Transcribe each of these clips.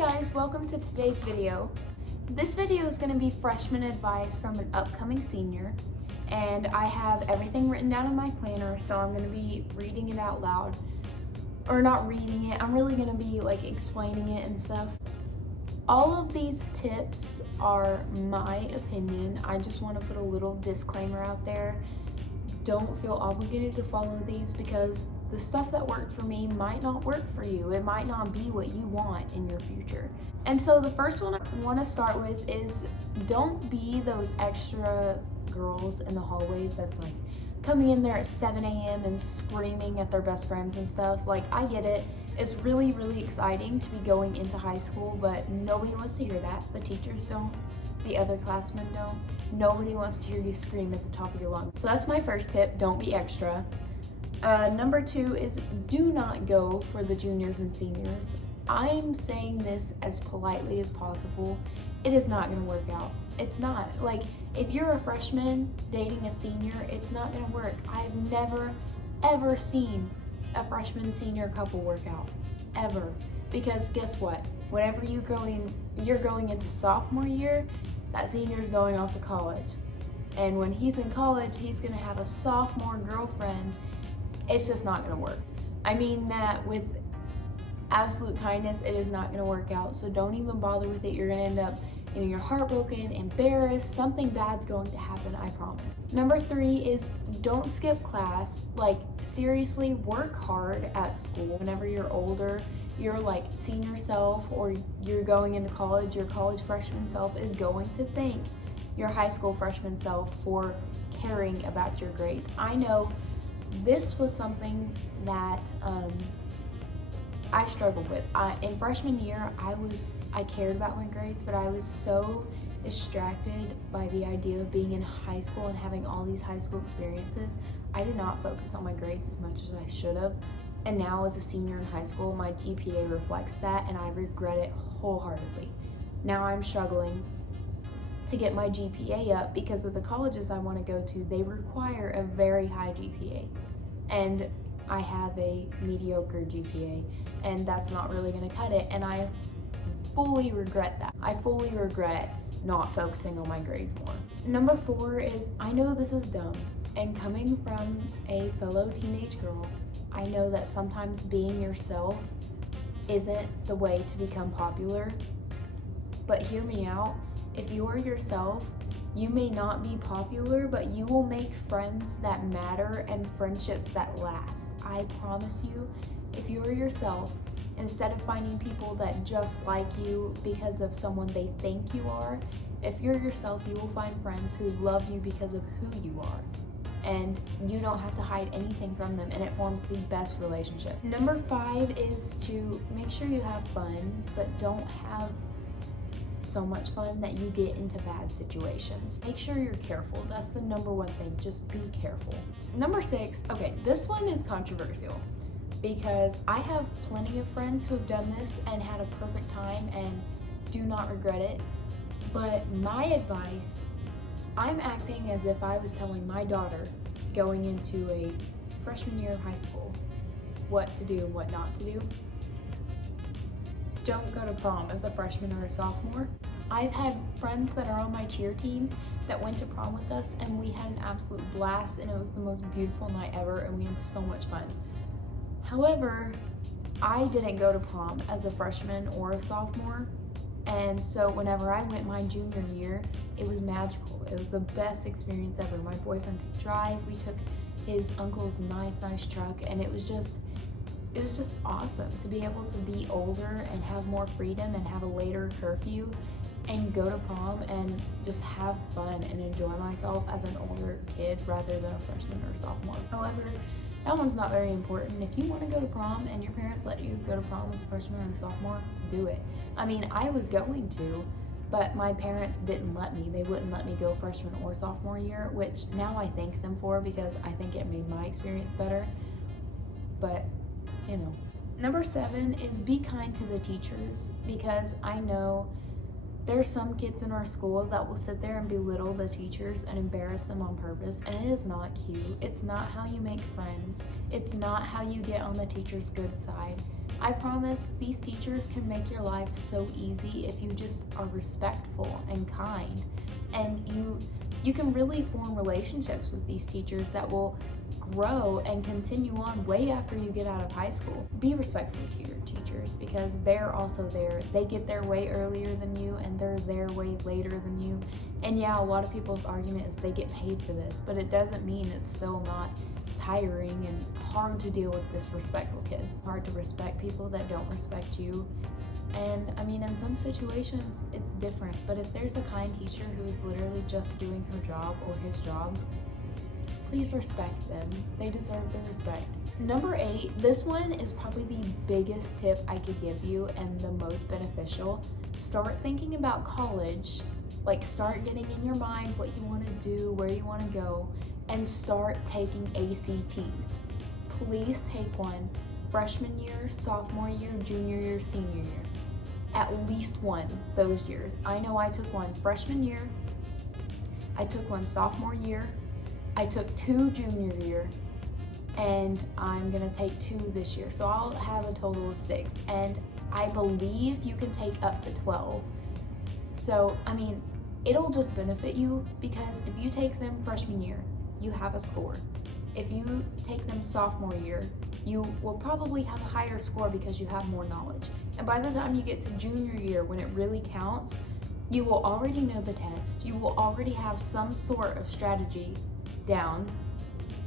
guys, welcome to today's video. This video is going to be freshman advice from an upcoming senior, and I have everything written down in my planner, so I'm going to be reading it out loud. Or not reading it, I'm really going to be like explaining it and stuff. All of these tips are my opinion. I just want to put a little disclaimer out there. Don't feel obligated to follow these because the stuff that worked for me might not work for you. It might not be what you want in your future. And so the first one I want to start with is don't be those extra girls in the hallways that's like coming in there at 7 a.m. and screaming at their best friends and stuff. Like, I get it. It's really, really exciting to be going into high school, but nobody wants to hear that. The teachers don't. The other classmen don't. Nobody wants to hear you scream at the top of your lungs. So that's my first tip. Don't be extra. Number 2 is do not go for the juniors and seniors. I'm saying this as politely as possible. It is not going to work out. It's not. Like, if you're a freshman dating a senior, it's not going to work. I've never, ever seen a freshman-senior couple work out. Ever. Because guess what? Whenever you're going into sophomore year, that senior's going off to college. And when he's in college, he's going to have a sophomore girlfriend. It's just not going to work. I mean that with absolute kindness, it is not going to work out. So don't even bother with it. You're going to end up getting your heart broken, embarrassed. Something bad's going to happen, I promise. Number 3 is don't skip class. Like, seriously, work hard at school. Whenever you're older, your like senior self or you're going into college, your college freshman self is going to thank your high school freshman self for caring about your grades. I know this was something that I struggled with. In freshman year, I cared about my grades, but I was so distracted by the idea of being in high school and having all these high school experiences. I did not focus on my grades as much as I should have. And now as a senior in high school, my GPA reflects that, and I regret it wholeheartedly. Now I'm struggling to get my GPA up because of the colleges I want to go to. They require a very high GPA, and I have a mediocre GPA, and that's not really going to cut it, and I fully regret that. I fully regret not focusing on my grades more. Number 4 is, I know this is dumb, and coming from a fellow teenage girl, I know that sometimes being yourself isn't the way to become popular, but hear me out. If you are yourself, you may not be popular, but you will make friends that matter and friendships that last. I promise you, if you are yourself, instead of finding people that just like you because of someone they think you are, if you're yourself, you will find friends who love you because of who you are. And you don't have to hide anything from them, and it forms the best relationship. Number 5 is to make sure you have fun, but don't have so much fun that you get into bad situations. Make sure you're careful. That's the number 1 thing. Just be careful. Number 6, okay, this one is controversial because I have plenty of friends who have done this and had a perfect time and do not regret it. But my advice, I'm acting as if I was telling my daughter going into a freshman year of high school what to do and what not to do. Don't go to prom as a freshman or a sophomore. I've had friends that are on my cheer team that went to prom with us, and we had an absolute blast, and it was the most beautiful night ever, and we had so much fun. However, I didn't go to prom as a freshman or a sophomore, and so whenever I went my junior year, it was magical. It was the best experience ever. My boyfriend could drive. We took his uncle's nice truck, and it was just awesome to be able to be older and have more freedom and have a later curfew and go to prom and just have fun and enjoy myself as an older kid rather than a freshman or sophomore. However, that one's not very important. If you want to go to prom and your parents let you go to prom as a freshman or a sophomore, do it. I mean, I was going to, but my parents didn't let me. They wouldn't let me go freshman or sophomore year, which now I thank them for because I think it made my experience better. But you know. Number 7 is be kind to the teachers, because I know there's some kids in our school that will sit there and belittle the teachers and embarrass them on purpose, and it is not cute. It's not how you make friends. It's not how you get on the teacher's good side. I promise these teachers can make your life so easy if you just are respectful and kind. And you can really form relationships with these teachers that will grow and continue on way after you get out of high school. Be respectful to your teachers because they're also there. They get there way earlier than you and they're there way later than you. And yeah, a lot of people's argument is they get paid for this, but it doesn't mean it's still not tiring and hard to deal with disrespectful kids. It's hard to respect people that don't respect you. And I mean, in some situations it's different, but if there's a kind teacher who is literally just doing her job or his job, please respect them. They deserve the respect. Number 8, this one is probably the biggest tip I could give you and the most beneficial. Start thinking about college. Like, start getting in your mind what you want to do, where you want to go, and start taking ACTs. Please take one freshman year, sophomore year, junior year, senior year. At least one those years. I know I took one freshman year, I took one sophomore year, I took 2 junior year, and I'm gonna take 2 this year. So I'll have a total of 6. And I believe you can take up to 12. So, I mean, it'll just benefit you because if you take them freshman year, you have a score. If you take them sophomore year, you will probably have a higher score because you have more knowledge. And by the time you get to junior year, when it really counts, you will already know the test. You will already have some sort of strategy down.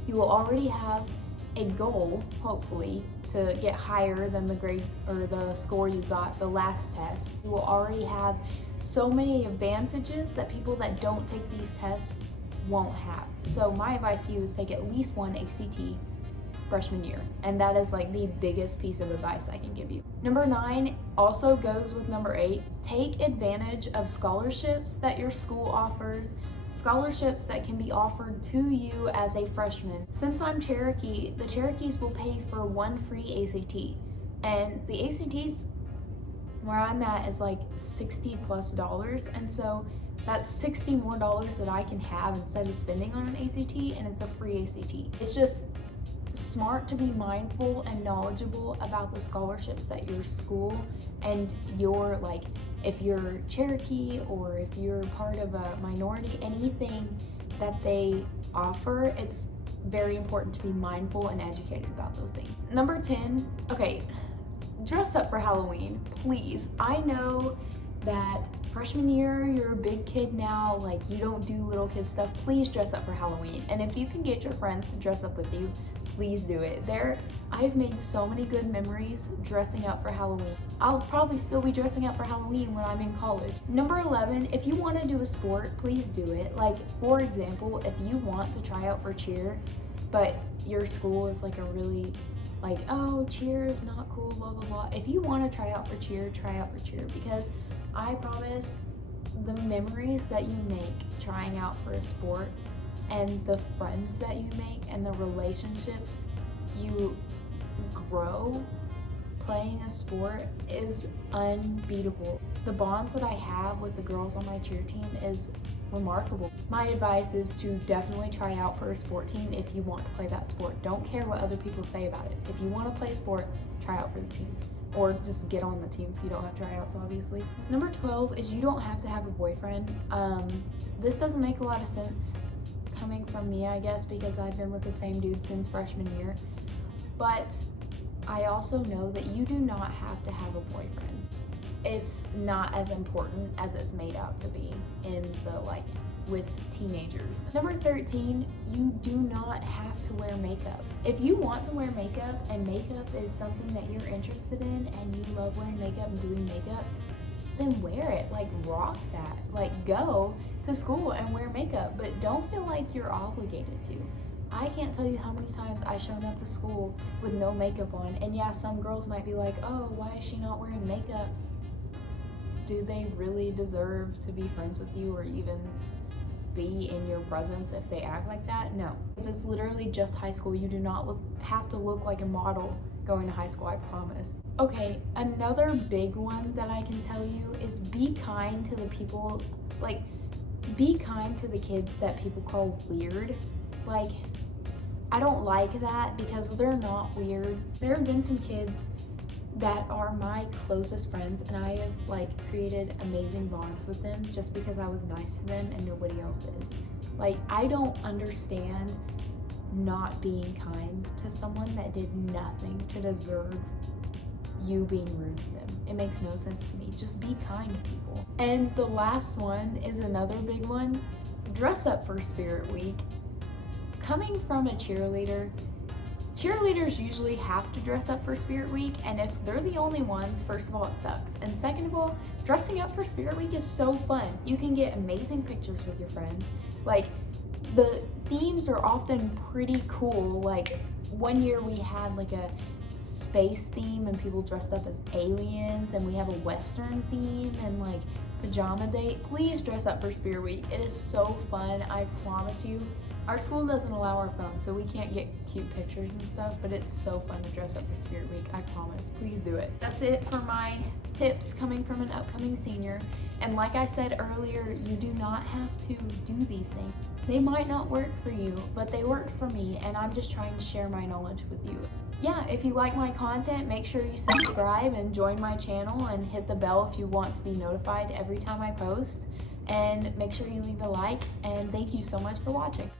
You will already have a goal, hopefully, to get higher than the grade or the score you got the last test. You will already have so many advantages that people that don't take these tests won't have. So my advice to you is take at least one ACT freshman year, and that is like the biggest piece of advice I can give you. Number 9 also goes with number 8. Take advantage of scholarships that your school offers, scholarships that can be offered to you as a freshman. Since I'm Cherokee, the Cherokees will pay for 1 free ACT, and the ACTs where I'm at is like $60+, and so that's $60 more that I can have instead of spending on an ACT, and it's a free ACT. It's just smart to be mindful and knowledgeable about the scholarships that your school and your, like, if you're Cherokee or if you're part of a minority, anything that they offer, it's very important to be mindful and educated about those things. Number 10, okay, dress up for Halloween, please. I know that freshman year, you're a big kid now, like you don't do little kid stuff. Please dress up for Halloween. And if you can get your friends to dress up with you, please do it. I've made so many good memories dressing up for Halloween. I'll probably still be dressing up for Halloween when I'm in college. Number 11, if you want to do a sport, please do it. Like, for example, if you want to try out for cheer, but your school is like a really, like, oh, cheer is not cool, blah, blah, blah. If you want to try out for cheer, because I promise the memories that you make trying out for a sport and the friends that you make and the relationships you grow playing a sport is unbeatable. The bonds that I have with the girls on my cheer team is remarkable. My advice is to definitely try out for a sport team if you want to play that sport. Don't care what other people say about it. If you want to play a sport, try out for the team. Or just get on the team if you don't have tryouts, obviously. Number 12 is you don't have to have a boyfriend. This doesn't make a lot of sense coming from me, I guess, because I've been with the same dude since freshman year. But I also know that you do not have to have a boyfriend. It's not as important as it's made out to be in the, like, with teenagers. Number 13, you do not have to wear makeup. If you want to wear makeup and makeup is something that you're interested in and you love wearing makeup and doing makeup, then wear it. Like, rock that. Like, go to school and wear makeup, but don't feel like you're obligated to. I can't tell you how many times I've shown up to school with no makeup on, and yeah, some girls might be like, oh, why is she not wearing makeup? Do they really deserve to be friends with you or even be in your presence if they act like that? No. It's literally just high school. You do not have to look like a model going to high school, I promise. Okay, another big one that I can tell you is be kind to the people, like, be kind to the kids that people call weird. Like, I don't like that because they're not weird. There have been some kids that are my closest friends, and I have like created amazing bonds with them just because I was nice to them and nobody else is. Like, I don't understand not being kind to someone that did nothing to deserve you being rude to them. It makes no sense to me. Just be kind to people. And the last one is another big one. Dress up for Spirit Week. Coming from a cheerleader, cheerleaders usually have to dress up for Spirit Week, and if they're the only ones, first of all, it sucks. And second of all, dressing up for Spirit Week is so fun. You can get amazing pictures with your friends. Like, the themes are often pretty cool. Like, one year we had like a space theme and people dressed up as aliens, and we have a Western theme and like pajama date. Please dress up for Spirit Week. It is so fun, I promise you. Our school doesn't allow our phones, so we can't get cute pictures and stuff, but it's so fun to dress up for Spirit Week, I promise. Please do it. That's it for my tips coming from an upcoming senior. And like I said earlier, you do not have to do these things. They might not work for you, but they worked for me, and I'm just trying to share my knowledge with you. Yeah, if you like my content, make sure you subscribe and join my channel and hit the bell if you want to be notified every time I post. And make sure you leave a like, and thank you so much for watching.